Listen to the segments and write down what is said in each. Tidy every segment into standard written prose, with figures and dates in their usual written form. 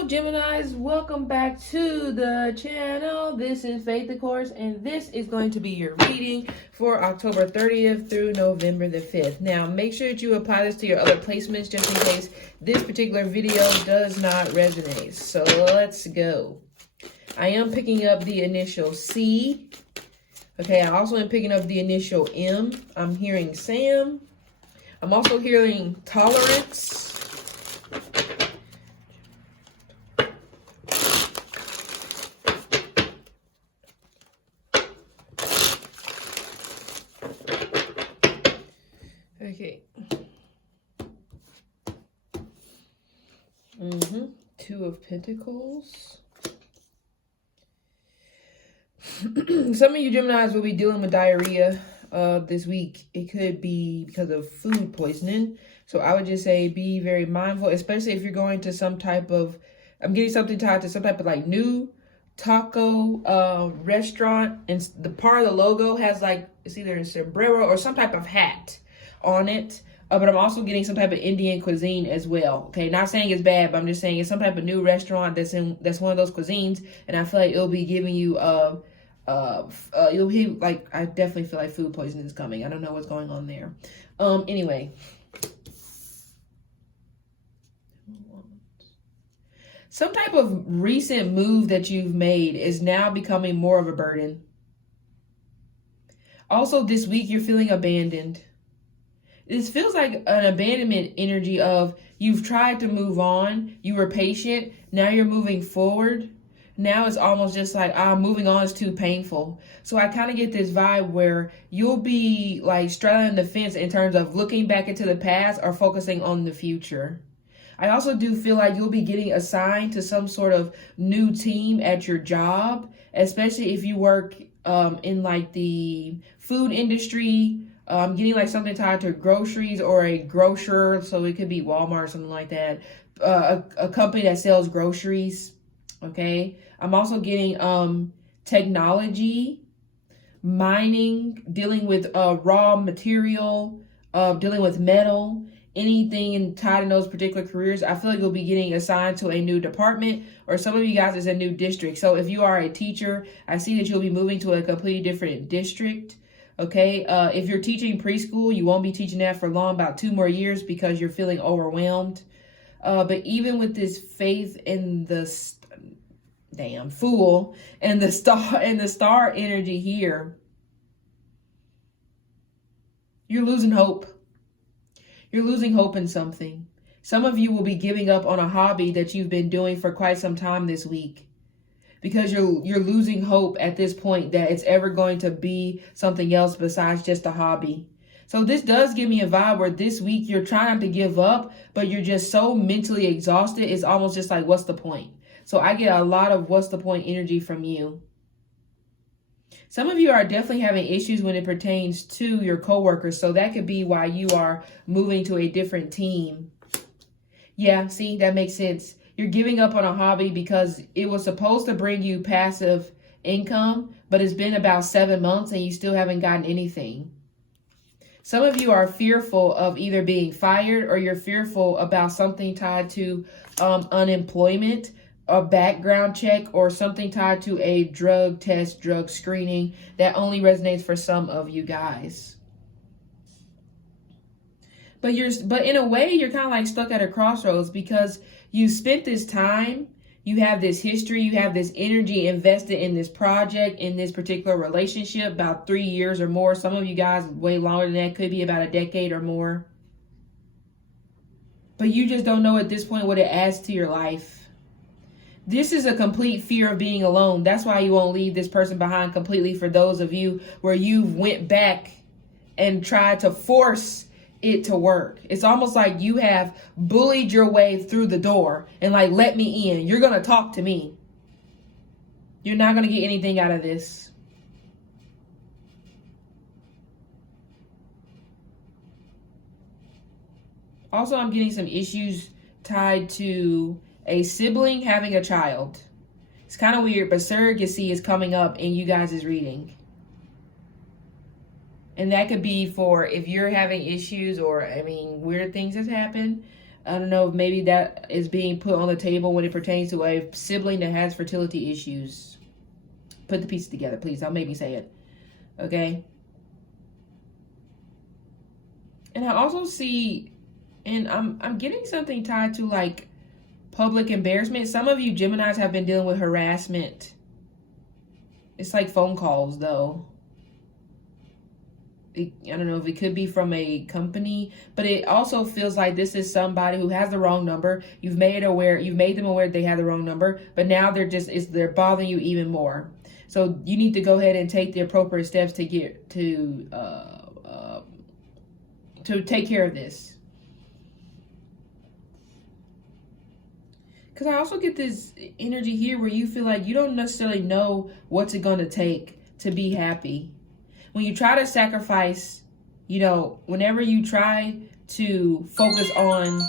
Hello Geminis, welcome back to the channel. This is Faith, of course, and this is going to be your reading for October 30th through November the 5th. Now, make sure that you apply this to your other placements just in case this particular video does not resonate. So let's go. I am picking up the initial C. Okay, I also am picking up the initial M. I'm hearing Sam. I'm also hearing tolerance. Okay. Two of Pentacles. Some of you Geminis will be dealing with diarrhea this week. It could be because of food poisoning. So I would just say be very mindful, especially if you're going to some type of, I'm getting something tied to some type of like new taco restaurant. And the part of the logo has like, it's either a sombrero or some type of hat on it. But I'm also getting some type of Indian cuisine as well. Okay, not saying it's bad, but I'm just saying it's some type of new restaurant that's one of those cuisines, and I feel like it'll be giving you you'll be like, I definitely feel like food poisoning is coming. I don't know what's going on there. Anyway, some type of recent move that you've made is now becoming more of a burden. Also, this week you're feeling abandoned. This feels like an abandonment energy of you've tried to move on, you were patient, now you're moving forward. Now it's almost just like, moving on is too painful. So I kind of get this vibe where you'll be like straddling the fence in terms of looking back into the past or focusing on the future. I also do feel like you'll be getting assigned to some sort of new team at your job, especially if you work in like the food industry. Getting like something tied to groceries or a grocer, so it could be Walmart or something like that. A company that sells groceries. Okay. I'm also getting technology, mining, dealing with raw material, dealing with metal, anything tied in those particular careers. I feel like you'll be getting assigned to a new department, or some of you guys is a new district. So if you are a teacher, I see that you'll be moving to a completely different district. Okay, if you're teaching preschool, you won't be teaching that for long, about 2 more years, because you're feeling overwhelmed. But even with this faith in the damn fool and the star energy here, you're losing hope. You're losing hope in something. Some of you will be giving up on a hobby that you've been doing for quite some time this week, because you're losing hope at this point that it's ever going to be something else besides just a hobby. So this does give me a vibe where this week you're trying not to give up, but you're just so mentally exhausted. It's almost just like, what's the point? So I get a lot of what's the point energy from you. Some of you are definitely having issues when it pertains to your coworkers. So that could be why you are moving to a different team. Yeah, see, that makes sense. You're giving up on a hobby because it was supposed to bring you passive income, but it's been about 7 months and you still haven't gotten anything. Some of you are fearful of either being fired, or you're fearful about something tied to unemployment, a background check, or something tied to a drug test, drug screening. That only resonates for some of you guys. But in a way, you're kind of like stuck at a crossroads, because you spent this time, you have this history, you have this energy invested in this project, in this particular relationship, about 3 years or more. Some of you guys way longer than that, could be about a decade or more. But you just don't know at this point what it adds to your life. This is a complete fear of being alone. That's why you won't leave this person behind completely, for those of you where you went back and tried to force it to work. It's almost like you have bullied your way through the door and like, let me in. You're going to talk to me. You're not going to get anything out of this. Also, I'm getting some issues tied to a sibling having a child. It's kind of weird, but surrogacy is coming up in you guys' reading. And that could be for if you're having issues, or, I mean, weird things have happened. I don't know if maybe that is being put on the table when it pertains to a sibling that has fertility issues. Put the pieces together, please. Don't make me say it. Okay? And I also see, and I'm getting something tied to like public embarrassment. Some of you Geminis have been dealing with harassment. It's like phone calls though. I don't know if it could be from a company, but it also feels like this is somebody who has the wrong number. You've made them aware they have the wrong number, but now they're bothering you even more. So you need to go ahead and take the appropriate steps to get to take care of this. Because I also get this energy here where you feel like you don't necessarily know what's it going to take to be happy. When you try to sacrifice, whenever you try to focus on,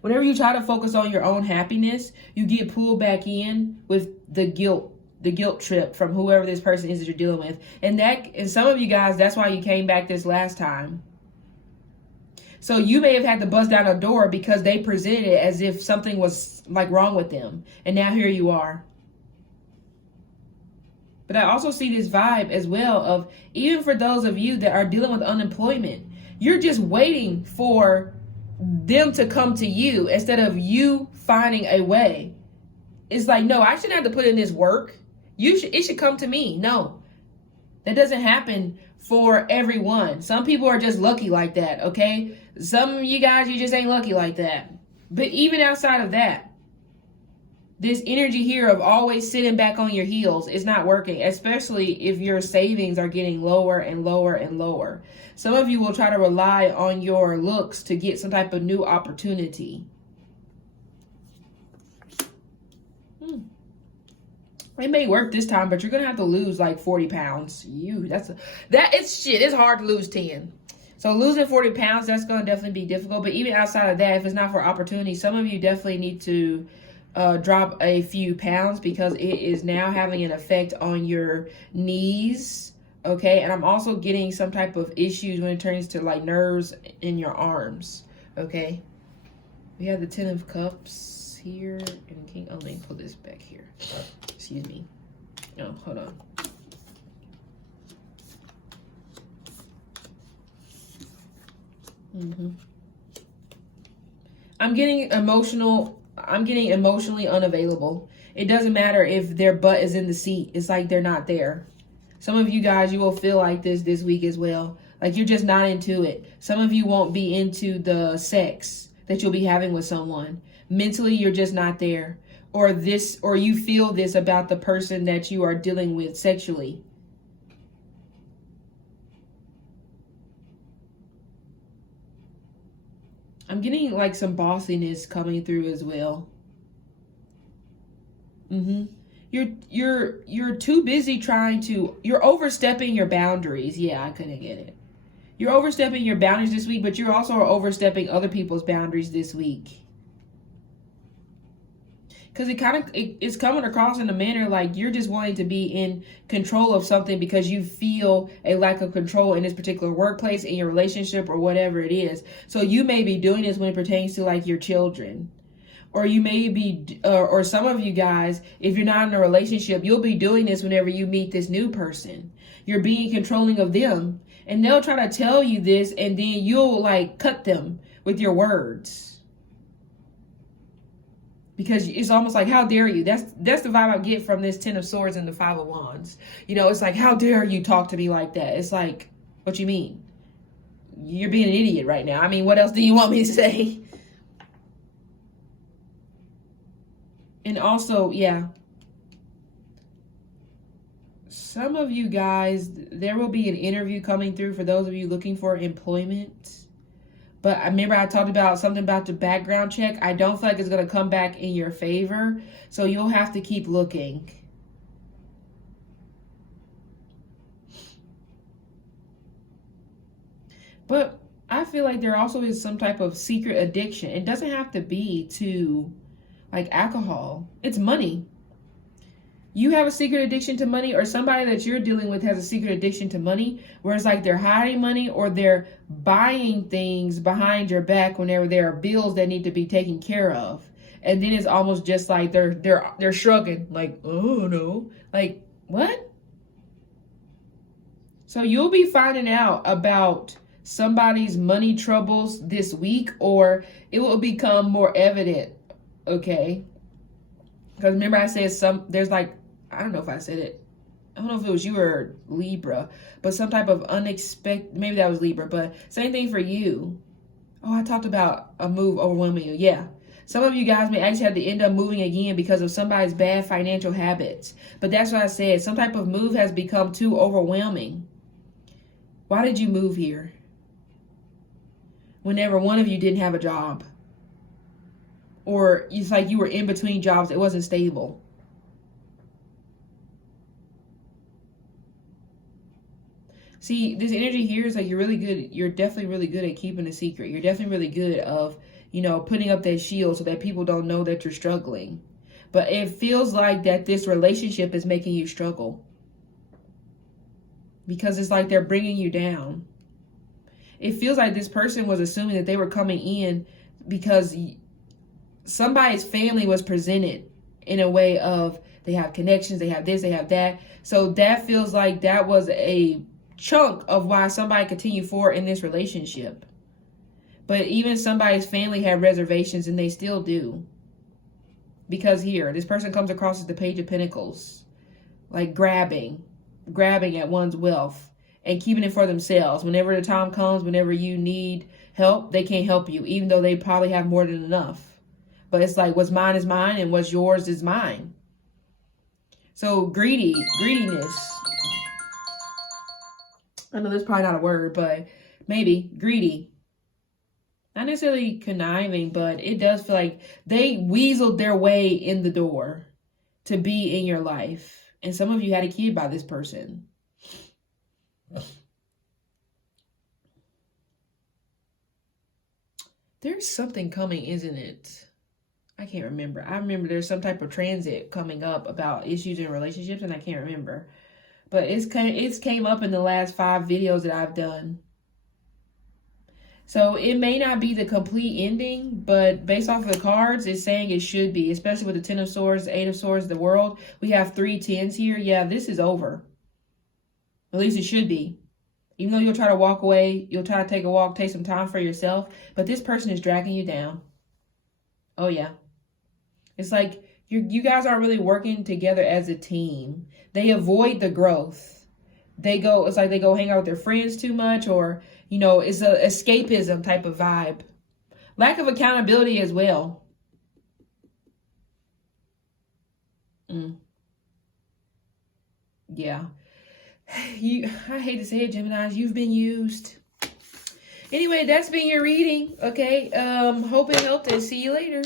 whenever you try to focus on your own happiness, you get pulled back in with the guilt trip from whoever this person is that you're dealing with. And some of you guys, that's why you came back this last time. So you may have had to bust down a door because they presented it as if something was like wrong with them. And now here you are. But I also see this vibe as well of, even for those of you that are dealing with unemployment, you're just waiting for them to come to you instead of you finding a way. It's like, no, I shouldn't have to put in this work. It should come to me. No, that doesn't happen for everyone. Some people are just lucky like that, okay? Some of you guys, you just ain't lucky like that. But even outside of that, this energy here of always sitting back on your heels is not working, especially if your savings are getting lower and lower and lower. Some of you will try to rely on your looks to get some type of new opportunity. It may work this time, but you're going to have to lose like 40 pounds. It's hard to lose 10. So losing 40 pounds, that's going to definitely be difficult. But even outside of that, if it's not for opportunity, some of you definitely need to drop a few pounds because it is now having an effect on your knees. Okay. And I'm also getting some type of issues when it turns to like nerves in your arms. Okay. We have the 10 of Cups here and King. Oh, let me pull this back here. Excuse me. Oh, hold on. I'm getting emotionally unavailable. It doesn't matter if their butt is in the seat. It's like they're not there. Some of you guys, you will feel like this week as well. Like you're just not into it. Some of you won't be into the sex that you'll be having with someone. Mentally, you're just not there. Or you feel this about the person that you are dealing with sexually. I'm getting like some bossiness coming through as well. You're too busy you're overstepping your boundaries. Yeah, I couldn't get it. You're overstepping your boundaries this week, but you're also overstepping other people's boundaries this week. Because it's coming across in a manner like you're just wanting to be in control of something because you feel a lack of control in this particular workplace, in your relationship, or whatever it is. So you may be doing this when it pertains to like your children. Or you may be, or some of you guys, if you're not in a relationship, you'll be doing this whenever you meet this new person. You're being controlling of them. And they'll try to tell you this, and then you'll like cut them with your words. Because it's almost like, how dare you? That's the vibe I get from this 10 of Swords and the 5 of Wands. It's like, how dare you talk to me like that? It's like, what you mean? You're being an idiot right now. I mean, what else do you want me to say? And also, yeah. Some of you guys, there will be an interview coming through for those of you looking for employment. But I remember I talked about something about the background check. I don't feel like it's going to come back in your favor. So you'll have to keep looking. But I feel like there also is some type of secret addiction. It doesn't have to be to like alcohol. It's money. You have a secret addiction to money, or somebody that you're dealing with has a secret addiction to money, where it's like they're hiding money or they're buying things behind your back whenever there are bills that need to be taken care of. And then it's almost just like they're shrugging, like, oh no, like what? So you'll be finding out about somebody's money troubles this week, or it will become more evident, okay? Because remember I said there's like, I don't know if I said it. I don't know if it was you or Libra, but some type of unexpected, maybe that was Libra, but same thing for you. Oh, I talked about a move overwhelming you. Yeah. Some of you guys may actually have to end up moving again because of somebody's bad financial habits. But that's what I said. Some type of move has become too overwhelming. Why did you move here? Whenever one of you didn't have a job. Or it's like you were in between jobs. It wasn't stable. See, this energy here is like you're really good. You're definitely really good at keeping a secret. You're definitely really good of, putting up that shield so that people don't know that you're struggling. But it feels like that this relationship is making you struggle. Because it's like they're bringing you down. It feels like this person was assuming that they were coming in because somebody's family was presented in a way of they have connections, they have this, they have that. So that feels like that was a chunk of why somebody continued forward in this relationship. But even somebody's family had reservations, and they still do. Because here, this person comes across as the Page of Pentacles. Like grabbing at one's wealth and keeping it for themselves. Whenever the time comes, whenever you need help, they can't help you, even though they probably have more than enough. But it's like what's mine is mine and what's yours is mine. So greediness. I know that's probably not a word, but maybe greedy. Not necessarily conniving, but it does feel like they weaseled their way in the door to be in your life. And some of you had a kid by this person. There's something coming, isn't it? I can't remember. I remember there's some type of transit coming up about issues in relationships, and I can't remember. But it's came up in the last 5 videos that I've done. So it may not be the complete ending, but based off of the cards, it's saying it should be, especially with the 10 of Swords, the 8 of Swords, the World. We have 3 10s here. Yeah, this is over. At least it should be. Even though you'll try to walk away, you'll try to take a walk, take some time for yourself, but this person is dragging you down. Oh, yeah. It's like you guys aren't really working together as a team. They avoid the growth. It's like they go hang out with their friends too much, or, it's a escapism type of vibe. Lack of accountability as well. Yeah. I hate to say it, Geminis, you've been used. Anyway, that's been your reading. Okay. Hope it helped, and see you later.